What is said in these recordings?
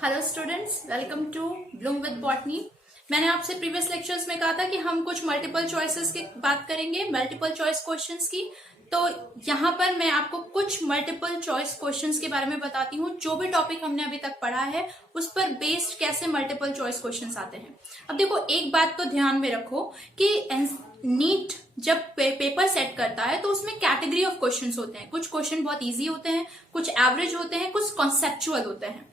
Hello students, welcome to Bloom with botany. मैंने आपसे previous lectures में कहा था कि हम कुछ मल्टीपल चॉइसेस की बात करेंगे, मल्टीपल चॉइस क्वेश्चंस की। तो यहाँ पर मैं आपको कुछ मल्टीपल चॉइस क्वेश्चंस के बारे में बताती हूँ। जो भी टॉपिक हमने अभी तक पढ़ा है उस पर बेस्ड कैसे मल्टीपल चॉइस क्वेश्चंस आते हैं। अब देखो, एक बात तो ध्यान में रखो कि नीट जब पेपर सेट करता है तो उसमें कैटेगरी ऑफ क्वेश्चंस होते हैं। कुछ क्वेश्चन बहुत इजी होते हैं, कुछ एवरेज होते हैं, कुछ कॉन्सेप्चुअल होते हैं,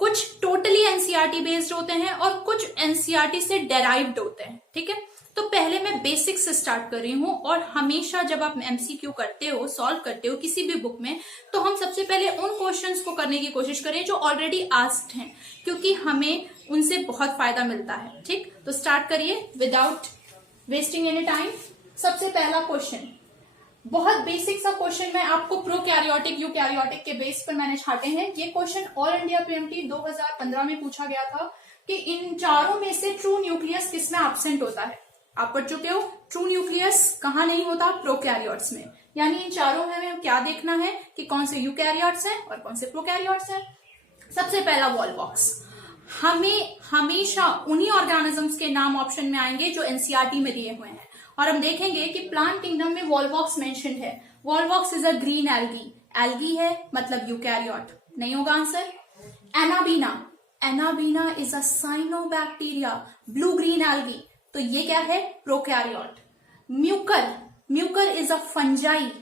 कुछ टोटली एनसीईआरटी बेस्ड होते हैं और कुछ एनसीईआरटी से डेराइव्ड होते हैं। ठीक है, तो पहले मैं बेसिक से स्टार्ट कर रही हूँ। और हमेशा जब आप एमसीक्यू करते हो, सॉल्व करते हो किसी भी बुक में, तो हम सबसे पहले उन क्वेश्चंस को करने की कोशिश करें जो ऑलरेडी आस्क्ड हैं, क्योंकि हमें उनसे बहुत फायदा मिलता है। ठीक, तो स्टार्ट करिए विदाउट वेस्टिंग एनी टाइम। सबसे पहला क्वेश्चन, बहुत बेसिक सा क्वेश्चन मैं आपको प्रोकैरियोटिक यूकैरियोटिक के बेस पर मैंने छाटे हैं। ये क्वेश्चन ऑल इंडिया पीएमटी 2015 में पूछा गया था कि इन चारों में से ट्रू न्यूक्लियस किसमें एब्सेंट होता है। आप पढ़ चुके हो ट्रू न्यूक्लियस कहाँ नहीं होता, प्रोकैरियोट्स में। यानी इन चारों में हमें क्या देखना है कि कौन से यूकैरियोट्स हैं और कौन से प्रोकैरियोट्स हैं। सबसे पहला वॉलवॉक्स, हमें हमेशा उन्हीं ऑर्गेनिजम्स के नाम ऑप्शन में आएंगे जो एनसीईआरटी में दिए हुए हैं। और हम देखेंगे कि प्लांट किंगडम में वॉलवॉक्स मेंशन्ड है। Volvox is a green algae, algae है मतलब यूकैरियोट नहीं होगा answer. Anabaena, Anabaena is a cyanobacteria, blue green algae, तो ये क्या है, prokaryote. Mucor, Mucor is a fungi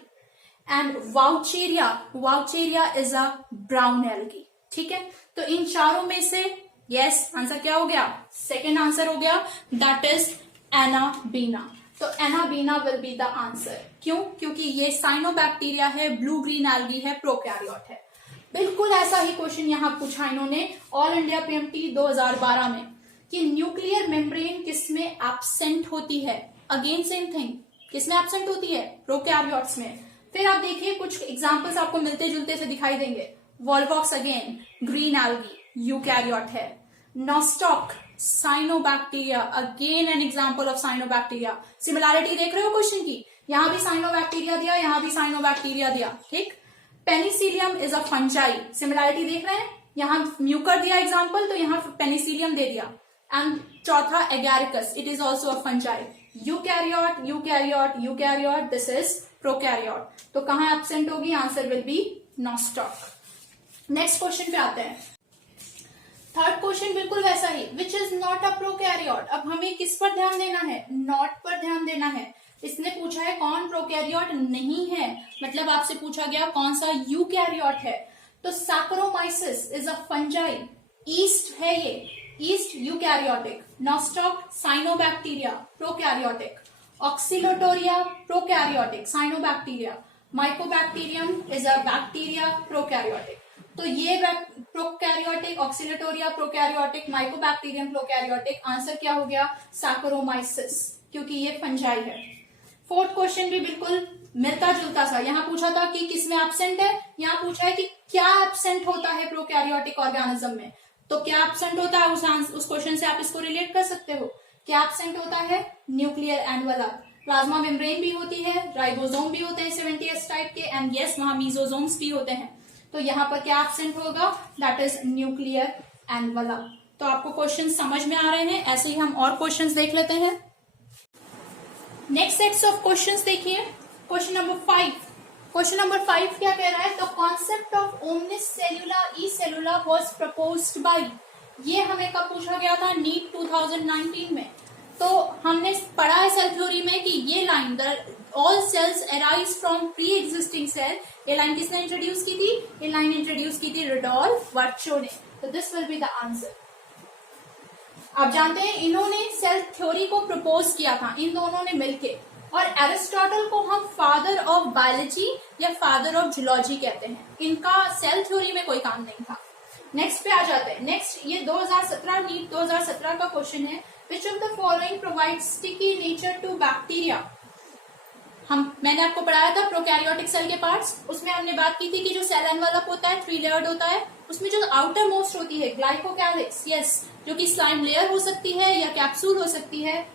and Vaucheria, Vaucheria is a brown algae. ठीक है, तो इन चारों में से यस आंसर क्या हो गया, सेकेंड आंसर हो गया, दैट इज एनाबीना। तो anabaena will be the answer. क्यों? क्योंकि ये साइनोबैक्टीरिया है, ब्लू ग्रीन एल्गी है, प्रोकैरियोट है। बिल्कुल ऐसा ही क्वेश्चन यहां पूछा इन्होंने ऑल इंडिया पीएमटी 2012 में कि न्यूक्लियर मेम्ब्रेन किसमें एब्सेंट होती है। अगेन सेम थिंग, किसमें एब्सेंट होती है, प्रोकैरियोट्स में। फिर आप देखिए कुछ एग्जांपल्स आपको मिलते जुलते से दिखाई देंगे। Volvox again green algae, eukaryote है। Nostoc cyanobacteria, again an example of cyanobacteria. Similarity देख रहे हो क्वेश्चन की, यहां भी साइनोबैक्टीरिया दिया, यहां भी साइनोबैक्टीरिया दिया। ठीक, Penicillium is a fungi, similarity देख रहे हैं, यहां म्यूकर दिया एग्जांपल तो यहां पेनिसिलियम दे दिया। एंड चौथा agaricus, it is also a fungi. Eukaryote eukaryote eukaryote, this is prokaryote. तो कहां एब्सेंट होगी, answer will be nostoc. Next question पे आते हैं। थर्ड क्वेश्चन बिल्कुल वैसा ही, which is not a prokaryote. अब हमें किस पर ध्यान देना है, नॉट पर ध्यान देना है। इसने पूछा है कौन प्रोकैरियोट नहीं है, मतलब आपसे पूछा गया कौन सा यूकैरियोट है। तो saccharomyces is a fungi, yeast है ये, yeast eukaryotic. Nostoc cyanobacteria, prokaryotic. Oscillatoria prokaryotic, cyanobacteria. Mycobacterium is a bacteria, prokaryotic. तो ये prokaryotic, oscillatoria prokaryotic, mycobacterium prokaryotic, answer क्या हो गया, सैकरोमाइसिस, क्योंकि ये फंजाई है। फोर्थ क्वेश्चन भी बिल्कुल मिलता जुलता सा, यहाँ पूछा था कि किसमें एब्सेंट है, यहाँ पूछा है कि क्या एब्सेंट होता है प्रोकैरियोटिक ऑर्गेनिज्म में। तो क्या एब्सेंट होता है, उस क्वेश्चन से आप इसको रिलेट कर सकते हो। क्या एब्सेंट होता है, न्यूक्लियर एनवलप। प्लाज्मा मेम्ब्रेन भी होती है, राइबोसोम भी होते हैं 70S टाइप के, एंड यस वहां मीजोसोम्स भी होते हैं। तो यहाँ पर क्या एब्सेंट होगा, दैट इज न्यूक्लियर एनवलप। तो आपको क्वेश्चन समझ में आ रहे हैं। ऐसे ही हम और क्वेश्चंस देख लेते हैं। नेक्स्ट सेट्स ऑफ क्वेश्चंस देखिए। क्वेश्चन नंबर 5, क्वेश्चन नंबर 5 क्या कह रहा है, the concept of omnis cellula e cellula was proposed by. ये हमें कब पूछा गया था, नीट 2019 में। तो हमने पढ़ा है सेल थ्योरी में कि ये line, all cells arise from pre existing cell, ये लाइन किसने इंट्रोड्यूस की थी, ये लाइन इंट्रोड्यूस की थी रुडोल्फ वर्चो ने। तो this will be the answer. आप जानते हैं इन्होंने सेल थ्योरी को प्रपोज किया था, इन दोनों ने मिलके। और एरिस्टोटल को हम फादर ऑफ बायोलॉजी या फादर ऑफ जूलॉजी कहते हैं। इनका सेल थ्योरी में कोई काम नहीं था। नेक्स्ट पे आ जाते हैं। नेक्स्ट ये 2017 नीट 2017 का क्वेश्चन है, which of the following provide sticky nature to bacteria. मैंने आपको पढ़ाया था प्रोकैरियोटिक सेल के पार्ट्स, उसमें हमने बात की थी कि जो सेल एनवलप होता है 3 लेयर्ड होता है, उसमें जो आउटर मोस्ट होती है ग्लाइकोकैलिक्स, यस, जो कि स्लाइम लेयर हो सकती है या कैप्सूल हो सकती है,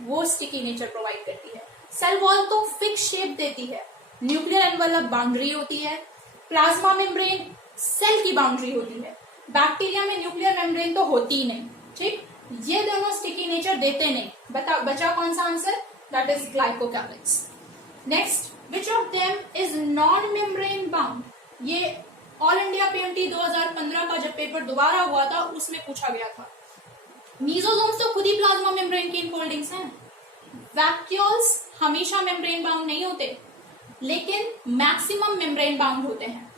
वो स्टिकी नेचर प्रोवाइड करती है। सेल वॉल तो फिक्स शेप देती है, न्यूक्लियर एनवलप बाउंड्री होती है, प्लाज्मा मेम्ब्रेन सेल की बाउंड्री होती है। बैक्टीरिया में न्यूक्लियर मेम्ब्रेन तो होती ही नहीं, ठीक। ये दोनों स्टिकी नेचर देते नहीं। बचा कौन सा answer, that is glycocalyx. Next, which of them is non membrane bound. ये ऑल इंडिया पीएमटी 2015 का जब पेपर दोबारा हुआ था उसमें पूछा गया था। मीजोजोम्स तो खुद ही प्लाज्मा मेम्ब्रेन की इनफोल्डिंग्स हैं। वैक्यूल्स हमेशा मेम्ब्रेन बाउंड नहीं होते, लेकिन मैक्सिमम मेम्ब्रेन बाउंड होते हैं।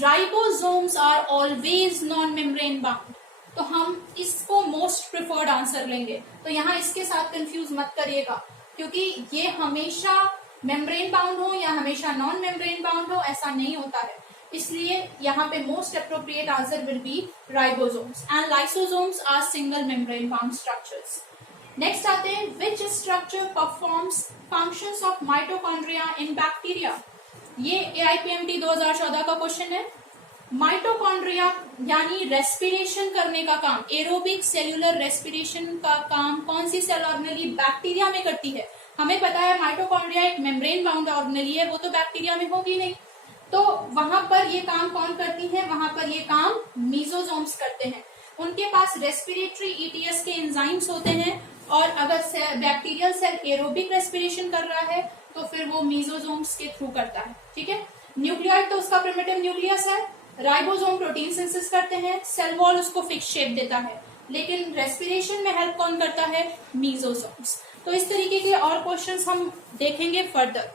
Ribosomes are always non membrane bound. तो हम इसको मोस्ट प्रिफर्ड आंसर लेंगे। तो यहाँ इसके साथ कंफ्यूज मत करिएगा, क्योंकि ये हमेशा मेम्ब्रेन बाउंड हो या हमेशा नॉन मेम्ब्रेन बाउंड हो, ऐसा नहीं होता है। इसलिए यहाँ पे most appropriate answer will be ribosomes and lysosomes are single membrane bound structures. Next आते हैं, which structure performs functions of mitochondria in bacteria. ये AIPMT 2014 का क्वेश्चन है। माइटोकॉन्ड्रिया यानी रेस्पिरेशन करने का काम, एरोबिक सेल्यूलर रेस्पिरेशन का काम कौन सी सेल ऑर्गेनेली बैक्टीरिया में करती है। हमें पता है माइटोकॉन्ड्रिया एक मेम्ब्रेन बाउंड ऑर्गेनेली है, वो तो बैक्टीरिया में होगी नहीं। तो वहां पर ये काम कौन करती है, वहां पर ये काम मीजोसोम्स करते हैं। उनके पास रेस्पिरेटरी ETS के एंजाइम्स होते हैं, और अगर बैक्टीरियल सेल एरोबिक रेस्पिरेशन कर रहा है तो फिर वो मीजोसोम्स के थ्रू करता है, ठीक है। न्यूक्लियोइड तो उसका प्रिमिटिव न्यूक्लियस है। राइबोसोम प्रोटीन सिंथेसिस करते हैं, सेल वॉल उसको फिक्स शेप देता है, लेकिन रेस्पिरेशन में हेल्प कौन करता है, मीजोसोम्स। तो इस तरीके के और क्वेश्चंस हम देखेंगे फर्दर।